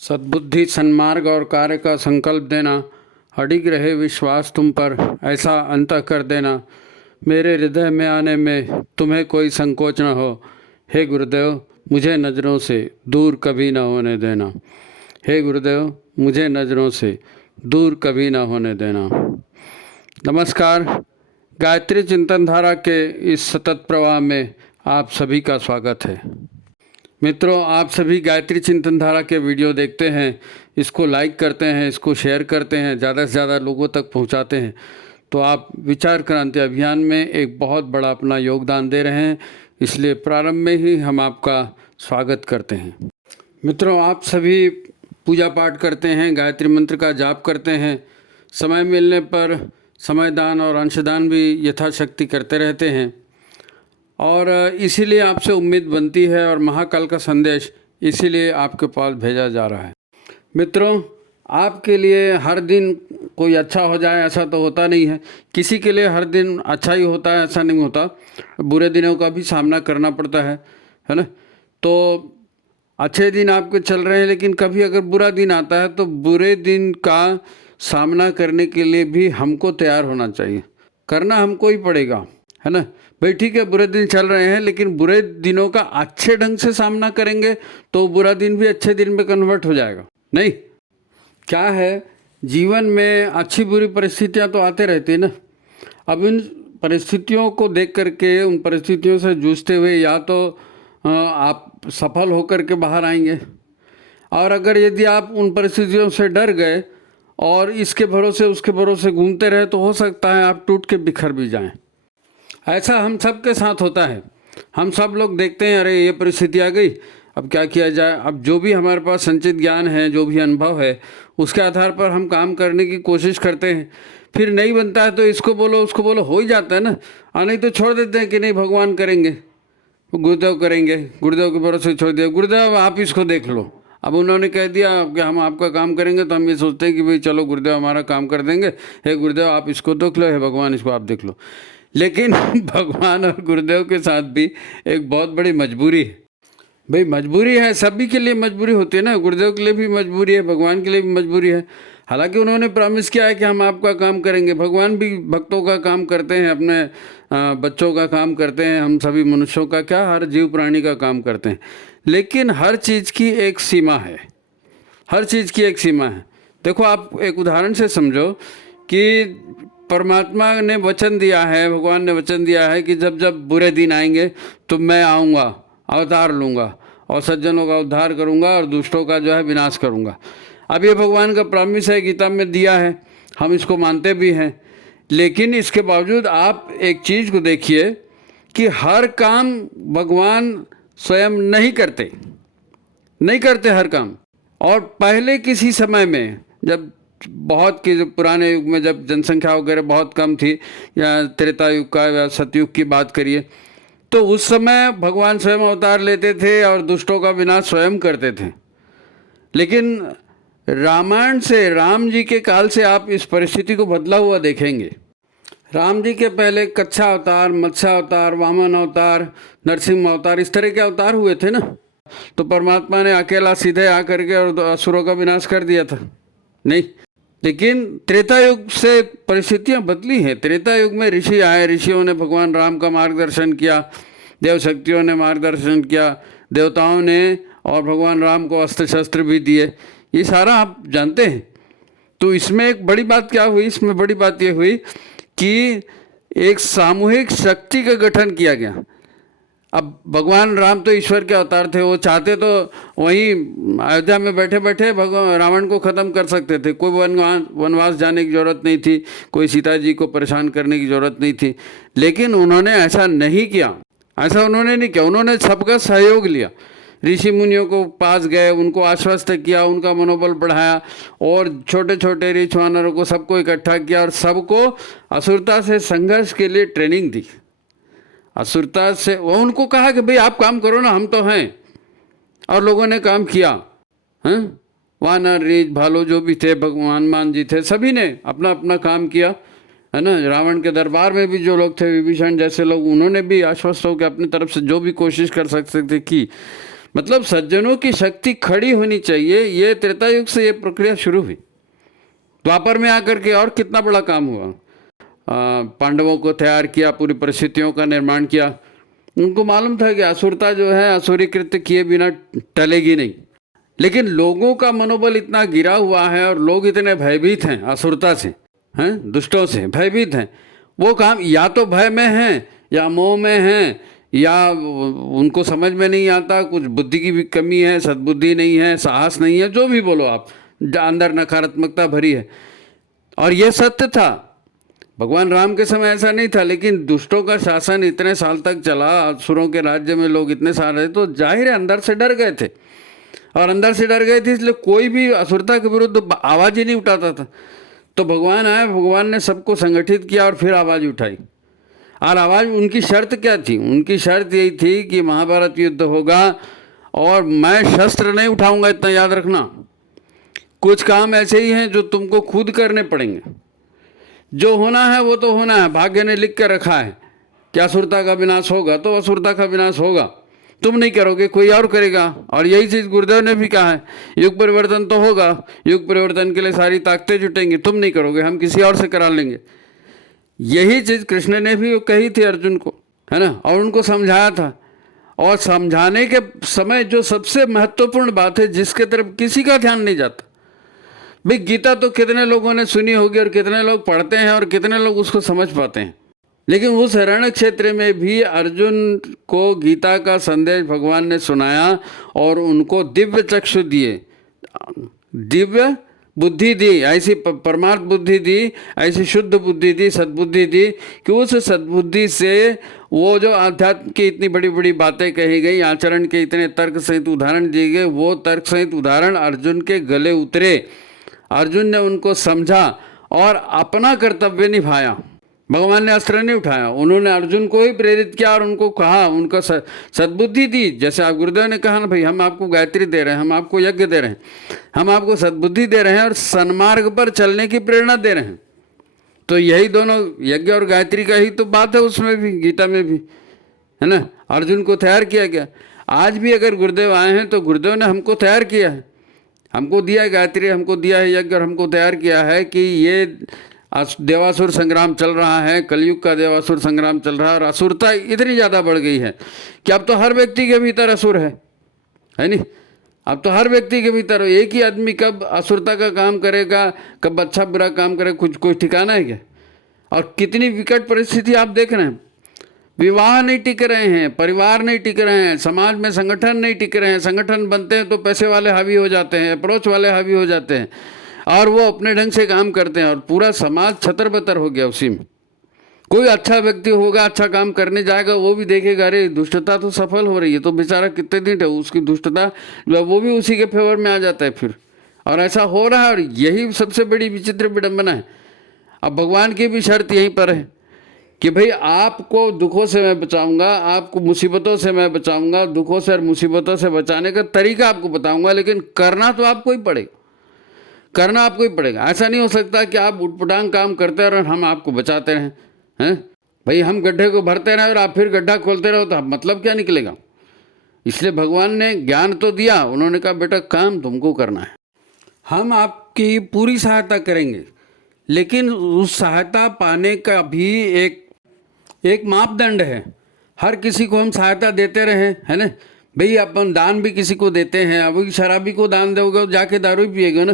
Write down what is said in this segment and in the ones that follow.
सद्बुद्धि, सन्मार्ग और कार्य का संकल्प देना, अडिग रहे विश्वास तुम पर, ऐसा अंतः कर देना, मेरे हृदय में आने में तुम्हें कोई संकोच न हो। हे गुरुदेव, मुझे नज़रों से दूर कभी न होने देना। हे गुरुदेव, मुझे नज़रों से दूर कभी न होने देना। नमस्कार। गायत्री चिंतन धारा के इस सतत प्रवाह में आप सभी का स्वागत है। मित्रों, आप सभी गायत्री चिंतन धारा के वीडियो देखते हैं, इसको लाइक करते हैं, इसको शेयर करते हैं, ज़्यादा से ज़्यादा लोगों तक पहुंचाते हैं, तो आप विचार क्रांति अभियान में एक बहुत बड़ा अपना योगदान दे रहे हैं। इसलिए प्रारंभ में ही हम आपका स्वागत करते हैं। मित्रों, आप सभी पूजा पाठ करते हैं, गायत्री मंत्र का जाप करते हैं, समय मिलने पर समयदान और अंशदान भी यथाशक्ति करते रहते हैं, और इसीलिए आपसे उम्मीद बनती है और महाकाल का संदेश इसीलिए आपके पास भेजा जा रहा है। मित्रों, आपके लिए हर दिन कोई अच्छा हो जाए ऐसा तो होता नहीं है। किसी के लिए हर दिन अच्छा ही होता है ऐसा नहीं होता, बुरे दिनों का भी सामना करना पड़ता है ना। तो अच्छे दिन आपके चल रहे हैं, लेकिन कभी अगर बुरा दिन आता है तो बुरे दिन का सामना करने के लिए भी हमको तैयार होना चाहिए, करना हमको ही पड़ेगा, है ना भाई। ठीक है, बुरे दिन चल रहे हैं, लेकिन बुरे दिनों का अच्छे ढंग से सामना करेंगे तो बुरा दिन भी अच्छे दिन में कन्वर्ट हो जाएगा। नहीं, क्या है, जीवन में अच्छी बुरी परिस्थितियां तो आते रहती है ना। अब इन परिस्थितियों को देख करके, उन परिस्थितियों से जूझते हुए या तो आप सफल होकर के बाहर आएंगे, और अगर यदि आप उन परिस्थितियों से डर गए और इसके भरोसे उसके भरोसे घूमते रहे तो हो सकता है आप टूट के बिखर भी जाएं। ऐसा हम सब के साथ होता है। हम सब लोग देखते हैं, अरे ये परिस्थिति आ गई, अब क्या किया जाए। अब जो भी हमारे पास संचित ज्ञान है, जो भी अनुभव है, उसके आधार पर हम काम करने की कोशिश करते हैं। फिर नहीं बनता है तो इसको बोलो उसको बोलो, हो ही जाता है ना। नहीं तो छोड़ देते हैं कि नहीं भगवान करेंगे, गुरुदेव करेंगे, गुरुदेव के भरोसे छोड़ दिया, गुरुदेव आप इसको देख लो। अब उन्होंने कह दिया कि हम आपका काम करेंगे, तो हम ये सोचते हैं कि भाई चलो गुरुदेव हमारा काम कर देंगे, हे गुरुदेव आप इसको देख लो, हे भगवान इसको आप देख लो। लेकिन भगवान और गुरुदेव के साथ भी एक बहुत बड़ी मजबूरी है। भाई मजबूरी है, सभी के लिए मजबूरी होती है ना। गुरुदेव के लिए भी मजबूरी है, भगवान के लिए भी मजबूरी है। हालांकि उन्होंने प्रॉमिस किया है कि हम आपका काम करेंगे। भगवान भी भक्तों का काम करते हैं, अपने बच्चों का काम करते हैं, हम सभी मनुष्यों का क्या, हर जीव प्राणी का काम करते हैं। लेकिन हर चीज़ की एक सीमा है, हर चीज़ की एक सीमा है। देखो, आप एक उदाहरण से समझो कि परमात्मा ने वचन दिया है, भगवान ने वचन दिया है कि जब जब बुरे दिन आएंगे तो मैं आऊँगा, अवतार लूँगा और सज्जनों का उद्धार करूँगा और दुष्टों का जो है विनाश करूँगा। अब ये भगवान का प्रॉमिस है, गीता में दिया है, हम इसको मानते भी हैं। लेकिन इसके बावजूद आप एक चीज़ को देखिए कि हर काम भगवान स्वयं नहीं करते हर काम। और पहले किसी समय में, जब बहुत के पुराने युग में जब जनसंख्या वगैरह बहुत कम थी, या त्रेता युग का या सतयुग की बात करिए, तो उस समय भगवान स्वयं अवतार लेते थे और दुष्टों का विनाश स्वयं करते थे। लेकिन रामायण से, राम जी के काल से आप इस परिस्थिति को बदला हुआ देखेंगे। राम जी के पहले कच्छा अवतार, मत्स्य अवतार, वामन अवतार, नरसिंह अवतार, इस तरह के अवतार हुए थे ना। तो परमात्मा ने अकेला सीधे आकर के और असुरों का विनाश कर दिया था? नहीं। लेकिन त्रेता युग से परिस्थितियां बदली हैं। त्रेता युग में ऋषि आए, ऋषियों ने भगवान राम का मार्गदर्शन किया, देव शक्तियों ने मार्गदर्शन किया, देवताओं ने और भगवान राम को अस्त्र शस्त्र भी दिए। ये सारा आप जानते हैं। तो इसमें एक बड़ी बात क्या हुई, इसमें बड़ी बात ये हुई कि एक सामूहिक शक्ति का गठन किया गया। अब भगवान राम तो ईश्वर के अवतार थे, वो चाहते तो वहीं अयोध्या में बैठे बैठे भगवान रावण को ख़त्म कर सकते थे। कोई वनवास जाने की ज़रूरत नहीं थी, कोई सीता जी को परेशान करने की ज़रूरत नहीं थी। लेकिन उन्होंने ऐसा नहीं किया, उन्होंने सबका सहयोग लिया। ऋषि मुनियों को पास गए, उनको आश्वस्त किया, उनका मनोबल बढ़ाया, और छोटे छोटे ऋषि वानरों को सबको इकट्ठा किया और सबको असुरता से संघर्ष के लिए ट्रेनिंग दी। असुरता से वो उनको कहा कि भाई आप काम करो ना, हम तो हैं। और लोगों ने काम किया। हैं, वानर, रीछ, भालू जो भी थे, भगवान हनुमान जी थे, सभी ने अपना अपना काम किया, है ना। रावण के दरबार में भी जो लोग थे, विभीषण जैसे लोग, उन्होंने भी आश्वस्त होकर अपनी तरफ से जो भी कोशिश कर सकते थे की। मतलब सज्जनों की शक्ति खड़ी होनी चाहिए। ये त्रेता युग से ये प्रक्रिया शुरू हुई। द्वापर में आकर के और कितना बड़ा काम हुआ। पांडवों को तैयार किया, पूरी परिस्थितियों का निर्माण किया। उनको मालूम था कि असुरता जो है असुरी कृत्य किए बिना टलेगी नहीं, लेकिन लोगों का मनोबल इतना गिरा हुआ है और लोग इतने भयभीत हैं असुरता से, हैं दुष्टों से भयभीत हैं। वो काम या तो भय में हैं या मोह में हैं, या उनको समझ में नहीं आता, कुछ बुद्धि की भी कमी है, सद्बुद्धि नहीं है, साहस नहीं है, जो भी बोलो आप, अंदर नकारात्मकता भरी है। और ये सत्य था। भगवान राम के समय ऐसा नहीं था, लेकिन दुष्टों का शासन इतने साल तक चला, असुरों के राज्य में लोग इतने सारे, तो जाहिर है अंदर से डर गए थे। और अंदर से डर गए थे इसलिए कोई भी असुरता के विरुद्ध आवाज़ ही नहीं उठाता था। तो भगवान आए, भगवान ने सबको संगठित किया और फिर आवाज़ उठाई। और आवाज़, उनकी शर्त क्या थी? उनकी शर्त यही थी कि महाभारत युद्ध होगा और मैं शस्त्र नहीं उठाऊंगा, इतना याद रखना। कुछ काम ऐसे ही हैं जो तुमको खुद करने पड़ेंगे। जो होना है वो तो होना है, भाग्य ने लिख के रखा है कि असुरता का विनाश होगा, तो असुरता का विनाश होगा। तुम नहीं करोगे, कोई और करेगा। और यही चीज़ गुरुदेव ने भी कहा है, युग परिवर्तन तो होगा, युग परिवर्तन के लिए सारी ताकतें जुटेंगी, तुम नहीं करोगे, हम किसी और से करा लेंगे। यही चीज़ कृष्ण ने भी कही थी अर्जुन को, है ना, और उनको समझाया था। और समझाने के समय जो सबसे महत्वपूर्ण बात है, जिसके तरफ किसी का ध्यान नहीं जाता। भाई गीता तो कितने लोगों ने सुनी होगी और कितने लोग पढ़ते हैं और कितने लोग उसको समझ पाते हैं, लेकिन उस रण क्षेत्र में भी अर्जुन को गीता का संदेश भगवान ने सुनाया और उनको दिव्य चक्षु दिए, दिव्य बुद्धि दी, ऐसी परमार्थ बुद्धि दी, ऐसी शुद्ध बुद्धि दी, सद्बुद्धि दी कि उस सद्बुद्धि से वो जो आध्यात्म की इतनी बड़ी बड़ी बातें कही गई, आचरण के इतने तर्क सहित उदाहरण दिए गए, वो तर्क सहित उदाहरण अर्जुन के गले उतरे। अर्जुन ने उनको समझा और अपना कर्तव्य निभाया। भगवान ने अस्त्र नहीं उठाया, उन्होंने अर्जुन को ही प्रेरित किया और उनको कहा, उनको सद्बुद्धि दी। जैसे आप गुरुदेव ने कहा ना, भाई हम आपको गायत्री दे रहे हैं, हम आपको यज्ञ दे रहे हैं, हम आपको सद्बुद्धि दे रहे हैं और सन्मार्ग पर चलने की प्रेरणा दे रहे हैं। तो यही दोनों, यज्ञ और गायत्री का ही तो बात है उसमें भी, गीता में भी, है ना। अर्जुन को तैयार किया गया। आज भी अगर गुरुदेव आए हैं तो गुरुदेव ने हमको तैयार किया है, हमको दिया है गायत्री, हमको दिया है यज्ञ और हमको तैयार किया है कि ये देवासुर संग्राम चल रहा है, कलयुग का देवासुर संग्राम चल रहा है। और असुरता इतनी ज़्यादा बढ़ गई है कि अब तो हर व्यक्ति के भीतर असुर है नहीं। अब तो हर व्यक्ति के भीतर, एक ही आदमी कब असुरता का काम करेगा, कब अच्छा बुरा काम करेगा, कुछ कोई ठिकाना है क्या? और कितनी विकट परिस्थिति आप देख रहे हैं। विवाह नहीं टिक रहे हैं, परिवार नहीं टिक रहे हैं, समाज में संगठन नहीं टिक रहे हैं। संगठन बनते हैं तो पैसे वाले हावी हो जाते हैं, अप्रोच वाले हावी हो जाते हैं और वो अपने ढंग से काम करते हैं और पूरा समाज छतर-बतर हो गया उसी में। कोई अच्छा व्यक्ति होगा, अच्छा काम करने जाएगा, वो भी देखेगा अरे दुष्टता तो सफल हो रही है, तो बेचारा कितने दिन है, उसकी दुष्टता जो है वो भी उसी के फेवर में आ जाता है फिर। और ऐसा हो रहा है और यही सबसे बड़ी विचित्र विडंबना है। अब भगवान की भी शर्त यहीं पर है कि भाई आपको दुखों से मैं बचाऊंगा, आपको मुसीबतों से मैं बचाऊंगा, दुखों से और मुसीबतों से बचाने का तरीका आपको बताऊंगा, लेकिन करना तो आपको ही पड़ेगा, करना आपको ही पड़ेगा। ऐसा नहीं हो सकता कि आप उटपटांग काम करते रहो और हम आपको बचाते रहें, हैं भाई। हम गड्ढे को भरते रहें और आप फिर गड्ढा खोलते रहो तो मतलब क्या निकलेगा। इसलिए भगवान ने ज्ञान तो दिया, उन्होंने कहा बेटा काम तुमको करना है, हम आपकी पूरी सहायता करेंगे, लेकिन उस सहायता पाने का भी एक मापदंड है। हर किसी को हम सहायता देते रहें, है ना भाई। अपन दान भी किसी को देते हैं, अब शराबी को दान दोगे जाके दारू पिएगा ना,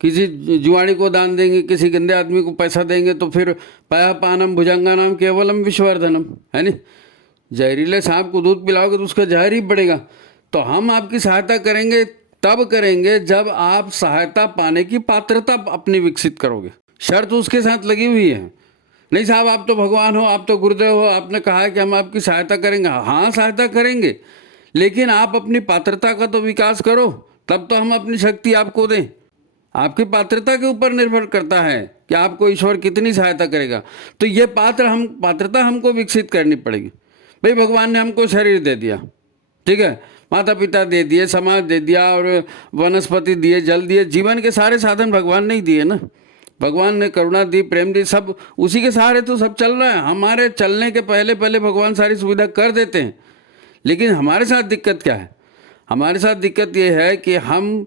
किसी जुआड़ी को दान देंगे, किसी गंदे आदमी को पैसा देंगे तो फिर पया पानम भुजंगानाम केवलम विश्वर्धनम, है नहीं। जहरीले सांप को दूध पिलाओगे तो उसका जहर ही बढ़ेगा। तो हम आपकी सहायता करेंगे तब करेंगे जब आप सहायता पाने की पात्रता अपनी विकसित करोगे। शर्त उसके साथ लगी हुई है। नहीं साहब आप तो भगवान हो, आप तो गुरुदेव हो, आपने कहा है कि हम आपकी सहायता करेंगे। हाँ सहायता करेंगे, लेकिन आप अपनी पात्रता का तो विकास करो, तब तो हम अपनी शक्ति आपको दें। आपकी पात्रता के ऊपर निर्भर करता है कि आपको ईश्वर कितनी सहायता करेगा। तो ये पात्रता हमको विकसित करनी पड़ेगी। भाई भगवान ने हमको शरीर दे दिया, ठीक है, माता पिता दे दिए, समाज दे दिया और वनस्पति दिए, जल दिए, जीवन के सारे साधन भगवान ने ही दिए ना। भगवान ने करुणा दी, प्रेम दी, सब उसी के सहारे तो सब चल रहा है। हमारे चलने के पहले पहले भगवान सारी सुविधा कर देते हैं, लेकिन हमारे साथ दिक्कत क्या है, हमारे साथ दिक्कत ये है कि हम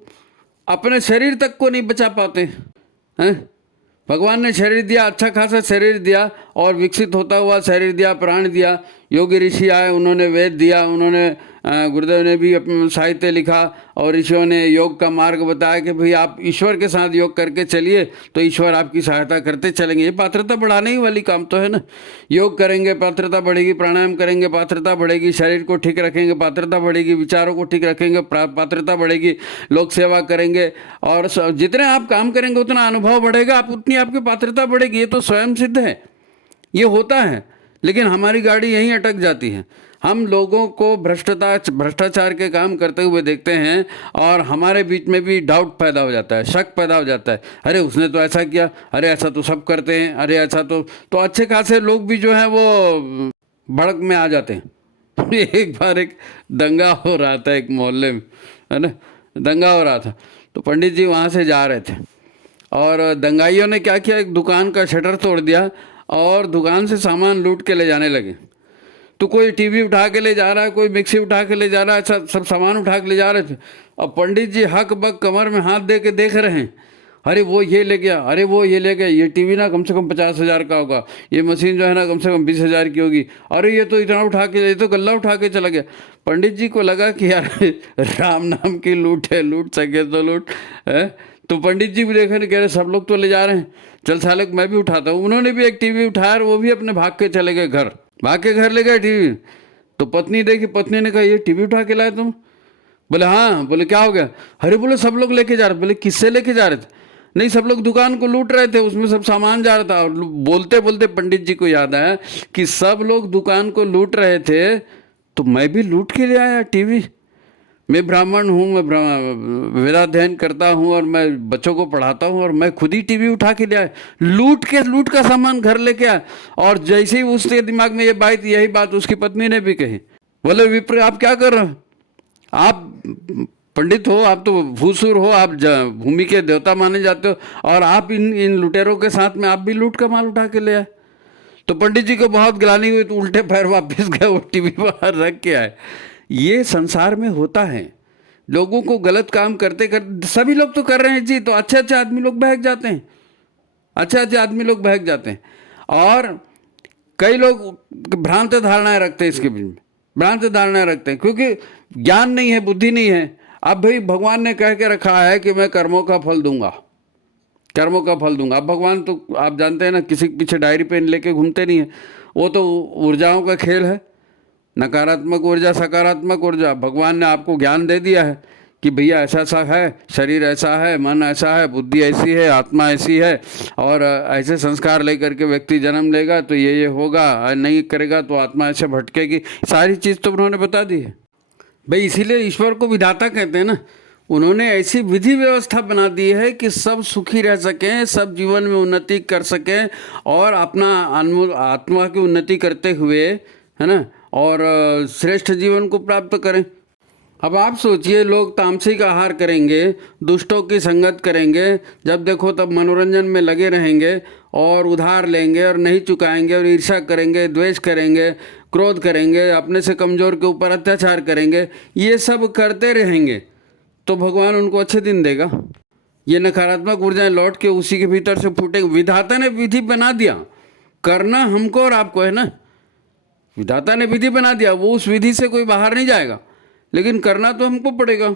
अपने शरीर तक को नहीं बचा पाते हैं। भगवान ने शरीर दिया, अच्छा खासा शरीर दिया, और विकसित होता हुआ शरीर दिया, प्राण दिया। योगी ऋषि आए, उन्होंने वेद दिया, उन्होंने गुरुदेव ने भी अपना साहित्य लिखा, और ऋषियों ने योग का मार्ग बताया कि भाई आप ईश्वर के साथ योग करके चलिए तो ईश्वर आपकी सहायता करते चलेंगे। ये पात्रता बढ़ाने ही वाली काम तो है ना। योग करेंगे पात्रता बढ़ेगी, प्राणायाम करेंगे पात्रता बढ़ेगी, शरीर को ठीक रखेंगे पात्रता बढ़ेगी, विचारों को ठीक रखेंगे पात्रता बढ़ेगी, लोक सेवा करेंगे, और जितने आप काम करेंगे उतना अनुभव बढ़ेगा, आप उतनी आपकी पात्रता बढ़ेगी। ये तो स्वयं सिद्ध है, ये होता है। लेकिन हमारी गाड़ी यहीं अटक जाती है। हम लोगों को भ्रष्टाचार के काम करते हुए देखते हैं, और हमारे बीच में भी डाउट पैदा हो जाता है, शक पैदा हो जाता है। अरे उसने तो ऐसा किया, अरे ऐसा तो सब करते हैं, अरे ऐसा तो अच्छे खासे लोग भी जो हैं वो भड़क में आ जाते हैं। एक बार एक दंगा हो रहा था एक मोहल्ले में, है ना, दंगा हो रहा था, तो पंडित जी वहाँ से जा रहे थे, और दंगाइयों ने क्या किया, एक दुकान का शटर तोड़ दिया और दुकान से सामान लूट के ले जाने लगे। तो कोई टीवी उठा के ले जा रहा है, कोई मिक्सी उठा के ले जा रहा है, ऐसा सब सामान उठा के ले जा रहे थे। अब पंडित जी हक बक कमर में हाथ दे के देख रहे हैं, अरे वो ये ले गया, अरे वो ये ले गया, ये टीवी ना कम से कम 50,000 का होगा, ये मशीन जो है ना कम से कम 20,000 की होगी, अरे ये तो इतना उठा के, ये तो गल्ला उठा के चला गया। पंडित जी को लगा कि यार राम नाम की लूट है, लूट सके तो लूट है। तो पंडित जी भी देखे, कह रहे सब लोग तो ले जा रहे हैं, चल साले मैं भी उठाता हूँ। उन्होंने भी एक टीवी उठाया और वो भी अपने भाग के चले गए घर, भाग के घर ले गए टीवी। तो पत्नी देखी, पत्नी ने कहा ये टीवी उठा के लाए तुम? बोले हाँ। बोले क्या हो गया? अरे बोले सब लोग लेके जा रहे। बोले किससे लेके जा रहे थे? नहीं सब लोग दुकान को लूट रहे थे, उसमें सब सामान जा रहा था। और बोलते बोलते पंडित जी को याद आया कि सब लोग दुकान को लूट रहे थे तो मैं भी लूट के ले आया टीवी। मैं ब्राह्मण हूँ, मैं वेदाध्ययन करता हूँ और मैं बच्चों को पढ़ाता हूँ, और मैं खुद ही टीवी उठा के ले आया, लूट का सामान घर लेके आया। और जैसे ही उसके दिमाग में यही बात उसकी पत्नी ने भी कही। बोले विप्र आप क्या कर रहे हो? आप पंडित हो, आप तो भूसुर हो, आप भूमि के देवता माने जाते हो, और आप इन लुटेरों के साथ में आप भी लूट का माल उठा के ले आए। तो पंडित जी को बहुत गिलानी हुई, तो उल्टे पैर वापस गए, वो टीवी बाहर रख के आए। ये संसार में होता है, लोगों को गलत काम करते करते, सभी लोग तो कर रहे हैं जी, तो अच्छे अच्छे आदमी लोग बहक जाते हैं, अच्छे अच्छे आदमी लोग बहक जाते हैं। और कई लोग भ्रांत धारणाएं रखते हैं, इसके बीच में भ्रांत धारणाएं रखते हैं, क्योंकि ज्ञान नहीं है, बुद्धि नहीं है। अब भाई भगवान ने कह के रखा है कि मैं कर्मों का फल दूंगा, कर्मों का फल दूंगा। अब भगवान तो आप जानते हैं ना, किसी के पीछे डायरी पेन लेके घूमते नहीं है, वो तो ऊर्जाओं का खेल है, नकारात्मक ऊर्जा सकारात्मक ऊर्जा। भगवान ने आपको ज्ञान दे दिया है कि भैया ऐसा ऐसा है, शरीर ऐसा है, मन ऐसा है, बुद्धि ऐसी है, आत्मा ऐसी है, और ऐसे संस्कार लेकर के व्यक्ति जन्म लेगा तो ये होगा, नहीं करेगा तो आत्मा ऐसे भटकेगी। सारी चीज़ तो उन्होंने बता दी है भाई। इसीलिए ईश्वर को विधाता कहते हैं ना। उन्होंने ऐसी विधि व्यवस्था बना दी है कि सब सुखी रह सकें, सब जीवन में उन्नति कर सकें, और अपना आत्मा की उन्नति करते हुए, है ना, और श्रेष्ठ जीवन को प्राप्त करें। अब आप सोचिए, लोग तामसिक आहार करेंगे, दुष्टों की संगत करेंगे, जब देखो तब मनोरंजन में लगे रहेंगे, और उधार लेंगे और नहीं चुकाएंगे, और ईर्ष्या करेंगे, द्वेष करेंगे, क्रोध करेंगे, अपने से कमज़ोर के ऊपर अत्याचार करेंगे, ये सब करते रहेंगे, तो भगवान उनको अच्छे दिन देगा? ये नकारात्मक ऊर्जाएं लौट के उसी के भीतर से फूटेंगी। विधाता ने विधि बना दिया, करना हमको और आपको है ना। विधाता ने विधि बना दिया, वो उस विधि से कोई बाहर नहीं जाएगा, लेकिन करना तो हमको पड़ेगा।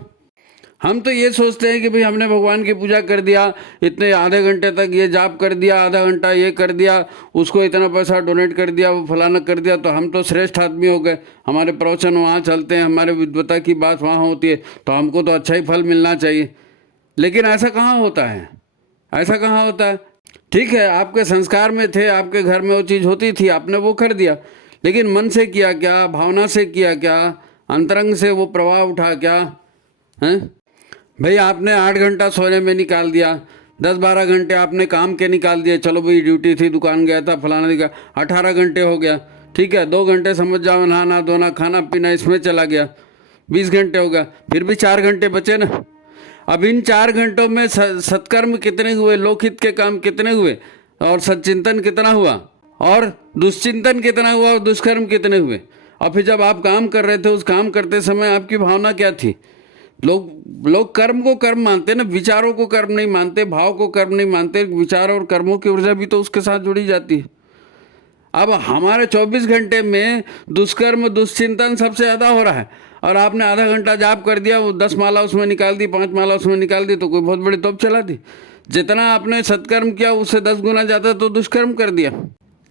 हम तो ये सोचते हैं कि भाई हमने भगवान की पूजा कर दिया, इतने आधे घंटे तक ये जाप कर दिया, आधा घंटा ये कर दिया, उसको इतना पैसा डोनेट कर दिया, वो फलाना कर दिया, तो हम तो श्रेष्ठ आदमी हो गए, हमारे प्रवचन वहाँ चलते हैं, हमारे विद्वता की बात वहाँ होती है, तो हमको तो अच्छा ही फल मिलना चाहिए। लेकिन ऐसा कहाँ होता है, ऐसा कहाँ होता है? ठीक है, आपके संस्कार में थे, आपके घर में वो चीज़ होती थी, आपने वो कर दिया, लेकिन मन से किया क्या, भावना से किया क्या, अंतरंग से वो प्रवाह उठा क्या? हैं भाई, आपने 8 घंटा सोने में निकाल दिया, 10-12 घंटे आपने काम के निकाल दिए, चलो भाई ड्यूटी थी, दुकान गया था, फलाना दिखा, 18 घंटे हो गया, ठीक है, 2 घंटे समझ जाओ नहाना धोना खाना पीना इसमें चला गया, 20 घंटे हो गया, फिर भी 4 घंटे बचे ना। अब इन 4 घंटों में सत्कर्म कितने हुए, लोकहित के काम कितने हुए, और सच्चिंतन कितना हुआ, और दुश्चिंतन कितना हुआ, और दुष्कर्म कितने हुए? और फिर जब आप काम कर रहे थे, उस काम करते समय आपकी भावना क्या थी? लोग कर्म को कर्म मानते ना, विचारों को कर्म नहीं मानते, भाव को कर्म नहीं मानते। विचार और कर्मों की ऊर्जा भी तो उसके साथ जुड़ी जाती है। अब हमारे 24 घंटे में दुष्कर्म दुश्चिंतन सबसे ज़्यादा हो रहा है, और आपने आधा घंटा जाप कर दिया, वो 10 माला उसमें निकाल दी, 5 माला उसमें निकाल दी, तो कोई बहुत बड़ी तोप चला दी। जितना आपने सत्कर्म किया उससे 10 गुना ज़्यादा तो दुष्कर्म कर दिया।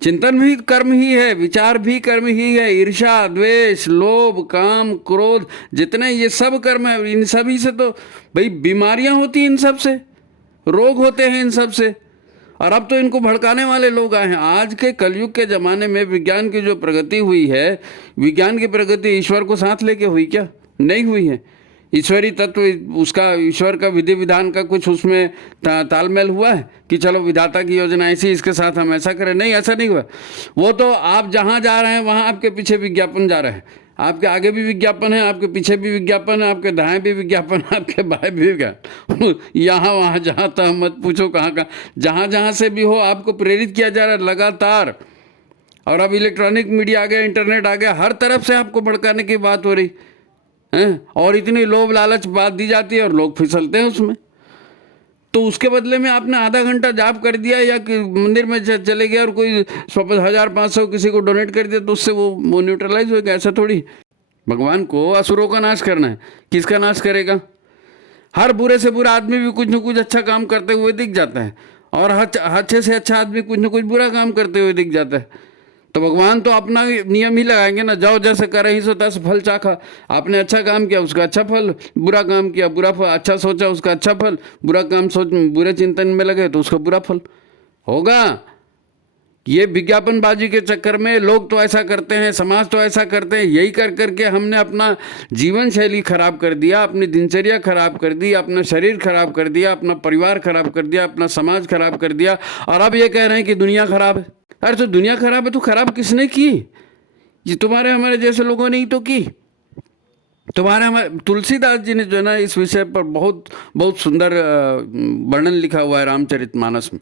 चिंतन भी कर्म ही है, विचार भी कर्म ही है, ईर्ष्या, द्वेष, लोभ, काम, क्रोध, जितने ये सब कर्म है, इन सभी से तो भाई बीमारियां होती हैं, इन सब से रोग होते हैं, इन सब से। और अब तो इनको भड़काने वाले लोग आए हैं। आज के कलयुग के ज़माने में विज्ञान की जो प्रगति हुई है, विज्ञान की प्रगति ईश्वर को साथ लेके हुई क्या? नहीं हुई है। ईश्वरी तत्व, उसका ईश्वर का विधि विधान का कुछ उसमें तालमेल हुआ है कि चलो विधाता की योजना ऐसी, इसके साथ हम ऐसा करें? नहीं, ऐसा नहीं हुआ। वो तो आप जहाँ जा रहे हैं वहाँ आपके पीछे विज्ञापन जा रहे हैं, आपके आगे भी विज्ञापन है, आपके पीछे भी विज्ञापन है, आपके दाएं भी विज्ञापन है, आपके बाएं भी विज्ञापन, यहाँ वहाँ जहाँ तक मत पूछो कहाँ कहाँ, जहाँ जहाँ से भी हो आपको प्रेरित किया जा रहा है लगातार। और अब इलेक्ट्रॉनिक मीडिया आ गया, इंटरनेट आ गया, हर तरफ से आपको भड़काने की बात हो रही है, और इतनी लोभ लालच बात दी जाती है और लोग फिसलते हैं उसमें। तो उसके बदले में आपने आधा घंटा जाप कर दिया या मंदिर में चले गए और कोई 1,000-500 किसी को डोनेट कर दिया, तो उससे वो न्यूट्रलाइज हो गया? ऐसा थोड़ी। भगवान को असुरों का नाश करना है, किसका नाश करेगा? हर बुरे से बुरा आदमी भी कुछ न कुछ अच्छा काम करते हुए दिख जाता है, और अच्छे से अच्छा आदमी कुछ न कुछ बुरा काम करते हुए दिख जाता है। तो भगवान तो अपना नियम ही लगाएंगे ना, जाओ जैसे करे ही सो तैसे फल चाखा। आपने अच्छा काम किया उसका अच्छा फल, बुरा काम किया बुरा फल, अच्छा सोचा उसका अच्छा फल, बुरा काम सोच बुरे चिंतन में लगे तो उसका बुरा फल होगा। ये विज्ञापनबाजी के चक्कर में लोग तो ऐसा करते हैं, समाज तो ऐसा करते हैं, यही कर करके हमने अपना जीवन शैली खराब कर दिया, अपनी दिनचर्या खराब कर दी, अपना शरीर खराब कर दिया, अपना परिवार खराब कर दिया, अपना समाज खराब कर दिया, और अब ये कह रहे हैं कि दुनिया खराब है। अरे तो दुनिया खराब है तो खराब किसने की? ये तुम्हारे हमारे जैसे लोगों ने ही तो की। तुम्हारे हमारे तुलसीदास जी ने जो है ना इस विषय पर बहुत बहुत सुंदर वर्णन लिखा हुआ है रामचरितमानस में।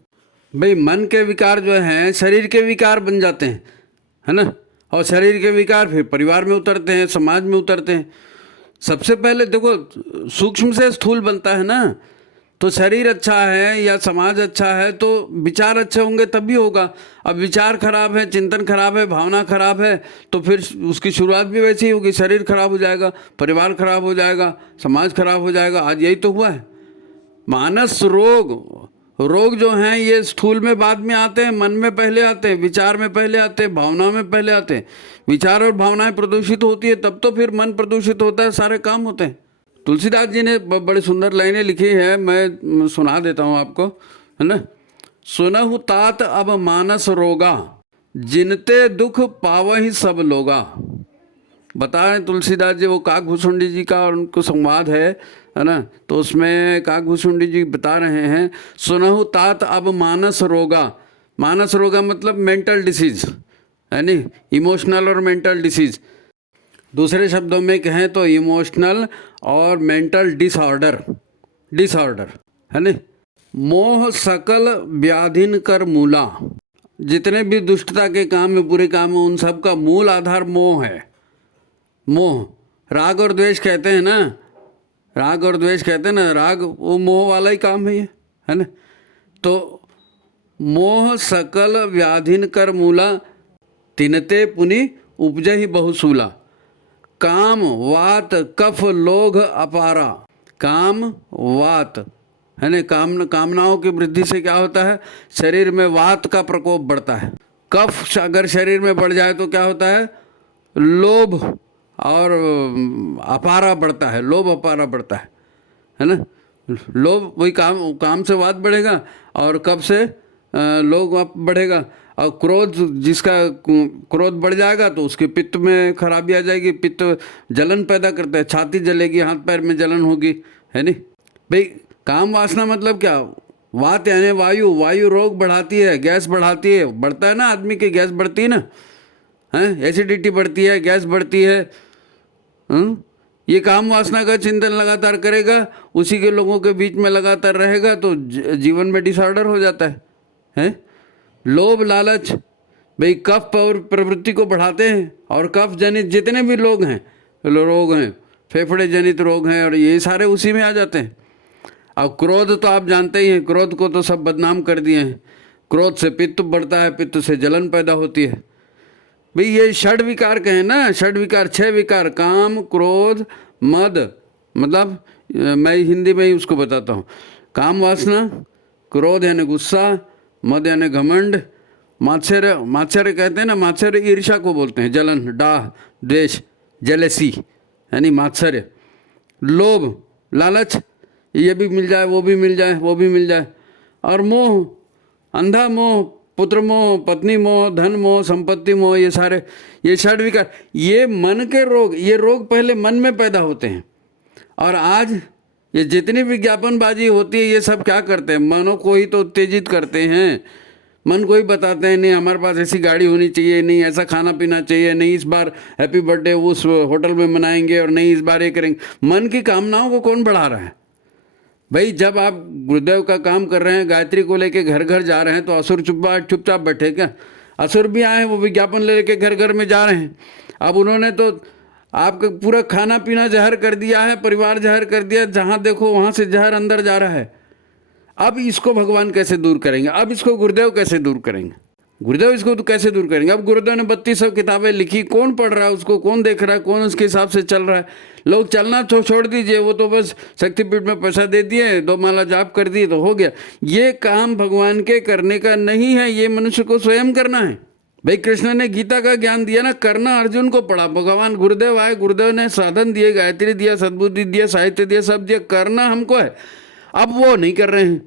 भाई मन के विकार जो हैं शरीर के विकार बन जाते हैं, है ना, और शरीर के विकार फिर परिवार में उतरते हैं, समाज में उतरते हैं। सबसे पहले देखो सूक्ष्म से स्थूल बनता है ना, तो शरीर अच्छा है या समाज अच्छा है तो विचार अच्छे होंगे तभी होगा। अब विचार खराब है, चिंतन खराब है, भावना खराब है, तो फिर उसकी शुरुआत भी वैसी ही होगी। शरीर खराब हो जाएगा, परिवार खराब हो जाएगा, समाज खराब हो जाएगा। आज यही तो हुआ है। मानस रोग जो हैं ये स्थूल में बाद में आते हैं, मन में पहले आते हैं, विचार में पहले आते हैं, भावना में पहले आते हैं। विचार और भावनाएं प्रदूषित होती है तब तो फिर मन प्रदूषित होता है, सारे काम होते हैं। तुलसीदास जी ने बड़ी सुंदर लाइनें लिखी है, मैं सुना देता हूँ आपको, है ना। सुनहु तात अब मानस रोगा, जिनते दुख पावहि सब लोगा। बता रहे तुलसीदास जी, वो काकभूषुंडी जी का और उनको संवाद है ना, तो उसमें काकभूषुंडी जी बता रहे हैं, सुनहु तात अब मानस रोगा। मानस रोगा मतलब मेंटल डिसीज, है नी, इमोशनल और मेंटल डिसीज। दूसरे शब्दों में कहें तो इमोशनल और मेंटल डिसऑर्डर है ना। मोह सकल व्याधिन कर मूला। जितने भी दुष्टता के काम में, बुरे काम में, उन सब का मूल आधार मोह है। मोह, राग और द्वेष कहते हैं ना, राग और द्वेष कहते हैं ना, राग वो मोह वाला ही काम है ये, है ना। तो मोह सकल व्याधिन कर मूला, तिनते पुनि उपजहि बहुसूला। काम वात कफ लोभ अपारा। काम वात है ना, कामनाओं की वृद्धि से क्या होता है, शरीर में वात का प्रकोप बढ़ता है। कफ अगर शरीर में बढ़ जाए तो क्या होता है, लोभ और अपारा बढ़ता है, लोभ अपारा बढ़ता है ना। लोभ वही काम से वात बढ़ेगा, और कब से लोभ बढ़ेगा, और क्रोध, जिसका क्रोध बढ़ जाएगा तो उसके पित्त में खराबी आ जाएगी। पित्त जलन पैदा करता है, छाती जलेगी, हाथ पैर में जलन होगी, है नहीं भाई। काम वासना मतलब क्या, वात यानी वायु, वायु रोग बढ़ाती है, गैस बढ़ाती है, बढ़ता है ना आदमी की गैस बढ़ती है ना, हैं, एसिडिटी बढ़ती है, गैस बढ़ती है। ये काम वासना का चिंतन लगातार करेगा, उसी के लोगों के बीच में लगातार रहेगा तो जीवन में डिसऑर्डर हो जाता है। लोभ लालच भाई कफ और प्रवृत्ति को बढ़ाते हैं, और कफ जनित जितने भी रोग हैं, फेफड़े जनित रोग हैं, और ये सारे उसी में आ जाते हैं। अब क्रोध तो आप जानते ही हैं, क्रोध को तो सब बदनाम कर दिए हैं। क्रोध से पित्त बढ़ता है, पित्त से जलन पैदा होती है। भाई ये षड विकार कहें ना, षड विकार, 6 विकार, काम, क्रोध, मद, मतलब मैं हिंदी में ही उसको बताता हूँ। काम वासना, क्रोध यानी गुस्सा, मद यानी घमंड, मात्सर्य कहते हैं ना, मात्सर्य ईर्ष्या को बोलते हैं, जलन, डाह, द्वेष, जेलेसी यानी मात्सर्य, लोभ, लालच, ये भी मिल जाए, वो भी मिल जाए, वो भी मिल जाए, और मोह, अंधा मोह, पुत्र मोह, पत्नी मोह, धन मोह, संपत्ति मोह, ये सारे, ये षड विकार, ये मन के रोग, ये रोग पहले मन में पैदा होते हैं। और आज ये जितनी विज्ञापनबाजी होती है, ये सब क्या करते हैं, मनों को ही तो उत्तेजित करते हैं। मन को ही बताते हैं, नहीं हमारे पास ऐसी गाड़ी होनी चाहिए, नहीं ऐसा खाना पीना चाहिए, नहीं इस बार हैप्पी बर्थडे उस होटल में मनाएंगे, और नहीं इस बार ये करेंगे। मन की कामनाओं को कौन बढ़ा रहा है? भाई जब आप गुरुदेव का काम कर रहे हैं, गायत्री को लेके घर घर जा रहे हैं, तो असुर चुपचाप बैठे क्या? असुर भी आए, वो विज्ञापन लेके घर घर में जा रहे हैं। अब उन्होंने तो आपका पूरा खाना पीना जहर कर दिया है, परिवार जहर कर दिया, जहाँ देखो वहाँ से जहर अंदर जा रहा है। अब इसको भगवान कैसे दूर करेंगे? अब इसको गुरुदेव कैसे दूर करेंगे? गुरुदेव इसको तो कैसे दूर करेंगे? अब गुरुदेव ने 3200 किताबें लिखी, कौन पढ़ रहा है उसको, कौन देख रहा है, कौन उसके हिसाब से चल रहा है? लोग चलना तो छोड़ दीजिए, वो तो बस शक्तिपीठ में पैसा दे दिए, 2 माला जाप कर दिए तो हो गया। ये काम भगवान के करने का नहीं है, ये मनुष्य को स्वयं करना है। भाई कृष्ण ने गीता का ज्ञान दिया ना, करना अर्जुन को पड़ा। भगवान गुरुदेव आए, गुरुदेव ने साधन दिए, गायत्री दिया, सद्बुद्धि दिया, साहित्य दिया, सब दिया, करना हमको है। अब वो नहीं कर रहे हैं,